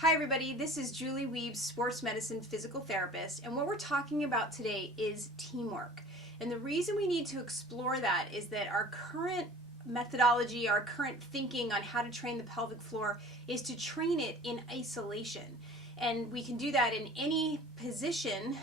Hi everybody, this is Julie Weebs, sports medicine physical therapist, and what we're talking about today is teamwork. And the reason we need to explore that is that our current methodology, our current thinking on how to train the pelvic floor is to train it in isolation. And we can do that in any position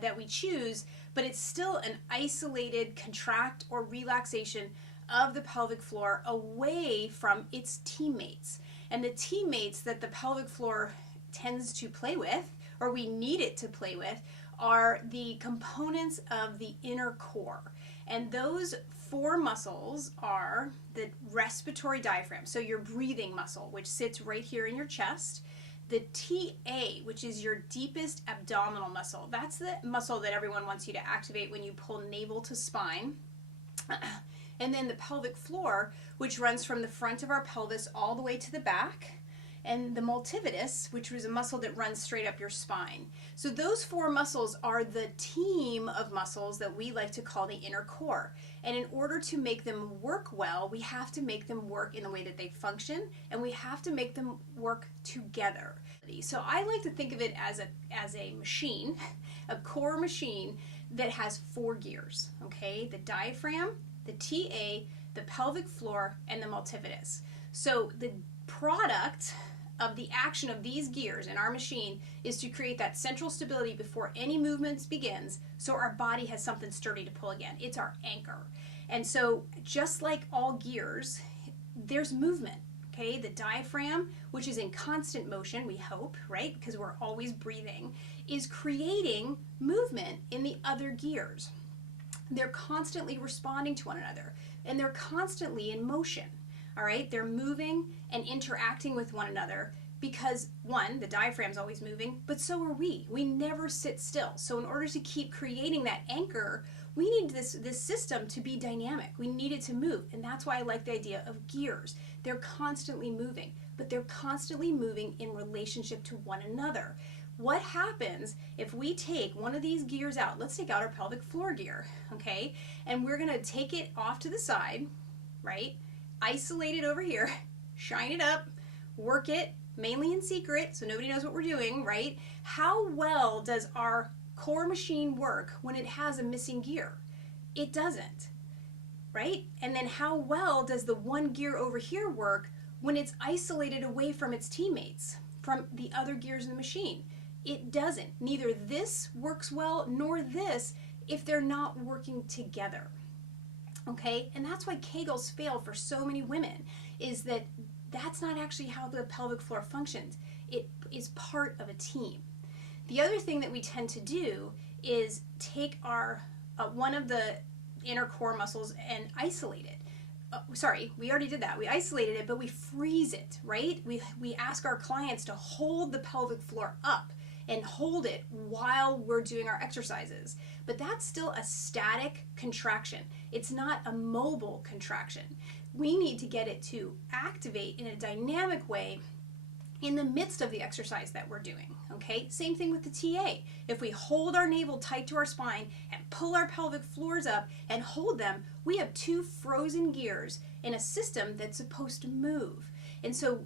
that we choose, but it's still an isolated contract or relaxation of the pelvic floor away from its teammates. And the teammates that the pelvic floor tends to play with, or we need it to play with, are the components of the inner core. And those four muscles are the respiratory diaphragm, so your breathing muscle, which sits right here in your chest. The TA, which is your deepest abdominal muscle. That's the muscle that everyone wants you to activate when you pull navel to spine. And then the pelvic floor, which runs from the front of our pelvis all the way to the back, and the multifidus, which is a muscle that runs straight up your spine. So those four muscles are the team of muscles that we like to call the inner core. And in order to make them work well, we have to make them work in the way that they function, and we have to make them work together. So I like to think of it as a machine, a core machine that has four gears, okay? The diaphragm, the TA, the pelvic floor, and the multifidus. So the product of the action of these gears in our machine is to create that central stability before any movements begins, so our body has something sturdy to pull again. It's our anchor. And so just like all gears, there's movement, okay? The diaphragm, which is in constant motion, we hope, right? Because we're always breathing, is creating movement in the other gears. They're constantly responding to one another, and they're constantly in motion, all right? They're moving and interacting with one another because, one, the diaphragm's always moving, but so are we. We never sit still. So in order to keep creating that anchor, we need this system to be dynamic. We need it to move, and that's why I like the idea of gears. They're constantly moving, but they're constantly moving in relationship to one another. What happens if we take one of these gears out? Let's take out our pelvic floor gear, okay? And we're gonna take it off to the side, right? Isolate it over here, shine it up, work it, mainly in secret, so nobody knows what we're doing, right? How well does our core machine work when it has a missing gear? It doesn't, right? And then how well does the one gear over here work when it's isolated away from its teammates, from the other gears in the machine? It doesn't. Neither this works well nor this if they're not working together. Okay? And that's why Kegels fail for so many women, is that that's not actually how the pelvic floor functions. It is part of a team. The other thing that we tend to do is take our one of the inner core muscles and isolate it. Sorry, we already did that. We isolated it, but we freeze it, right? We ask our clients to hold the pelvic floor up and hold it while we're doing our exercises. But that's still a static contraction. It's not a mobile contraction. We need to get it to activate in a dynamic way in the midst of the exercise that we're doing, okay? Same thing with the TA. If we hold our navel tight to our spine and pull our pelvic floors up and hold them, we have two frozen gears in a system that's supposed to move. And so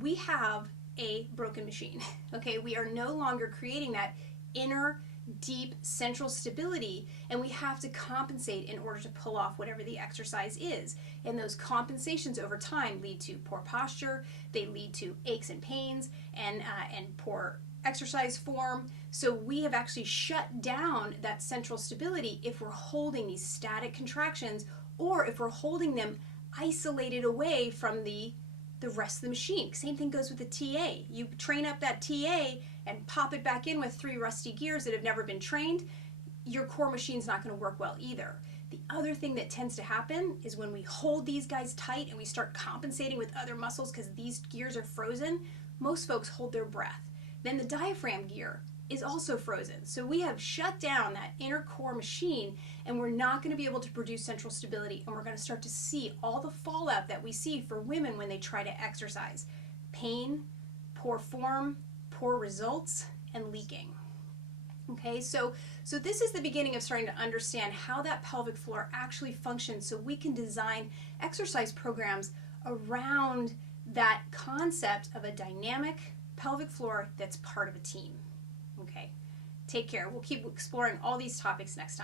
we have a broken machine, okay? We are no longer creating that inner, deep, central stability, and we have to compensate in order to pull off whatever the exercise is. And those compensations over time lead to poor posture, they lead to aches and pains, and poor exercise form. So we have actually shut down that central stability if we're holding these static contractions, or if we're holding them isolated away from the rest of the machine. Same thing goes with the TA. You train up that TA and pop it back in with three rusty gears that have never been trained, your core machine's not going to work well either. The other thing that tends to happen is when we hold these guys tight and we start compensating with other muscles because these gears are frozen, most folks hold their breath. Then the diaphragm gear is also frozen. So we have shut down that inner core machine, and we're not going to be able to produce central stability, and we're going to start to see all the fallout that we see for women when they try to exercise. Pain, poor form, poor results, and leaking. Okay, so this is the beginning of starting to understand how that pelvic floor actually functions, so we can design exercise programs around that concept of a dynamic pelvic floor that's part of a team. Okay, take care. We'll keep exploring all these topics next time.